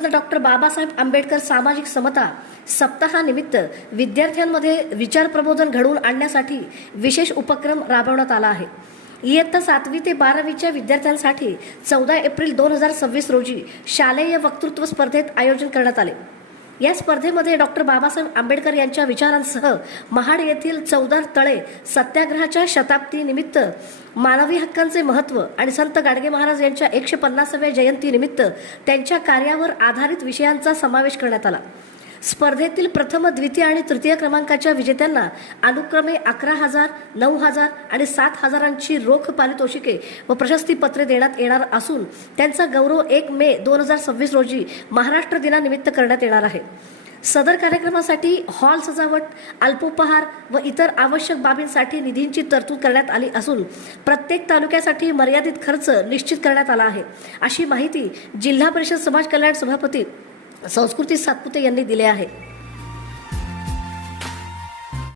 Bharat Ratna doctor Babasaheb Ambedkar सामाजिक समता सप्ताहानिमित्त विद्यार्थ्यांमध्ये विचार प्रबोधन घडवून आणण्यासाठी विशेष उपक्रम राबवण्यात आला आहे। इयत्ता 7वी ते 12वीच्या विद्यार्थ्यांसाठी 14 एप्रिल 2026 रोजी शालेय वक्तृत्व स्पर्धेत आयोजन करण्यात आले। या स्पर्धेमध्ये डॉक्टर बाबासाहेब आंबेडकर यांच्या विचारांसह महाड येथील 14 तळे सत्याग्रहाच्या शताब्दीनिमित्त मानवी हक्कांचे महत्त्व आणि संत गाडगे महाराज यांच्या 150व्या जयंतीनिमित्त त्यांच्या कार्यावर आधारित विषयांचा समावेश करण्यात आला। स्पर्धेतील प्रथम, द्वितीय आणि तृतीय क्रमांकाच्या विजेत्यांना अनुक्रमे 11,000, 9,000 आणि 7,000ची रोख पारितोषिके व प्रशस्तीपत्रे देण्यात येणार असून त्यांचा गौरव 1 मे 2026 रोजी महाराष्ट्र दिनानिमित्त करण्यात येणार आहे। सदर कार्यक्रमासाठी हॉल सजावट, अल्पोपहार व इतर आवश्यक बाबींसाठी निधींची तरतूद करण्यात आली असून प्रत्येक तालुक्यासाठी मर्यादित खर्च निश्चित करण्यात आला आहे, अशी माहिती जिल्हा परिषद समाज कल्याण सभापती संस्कृती सातपुते यांनी दिले आहे।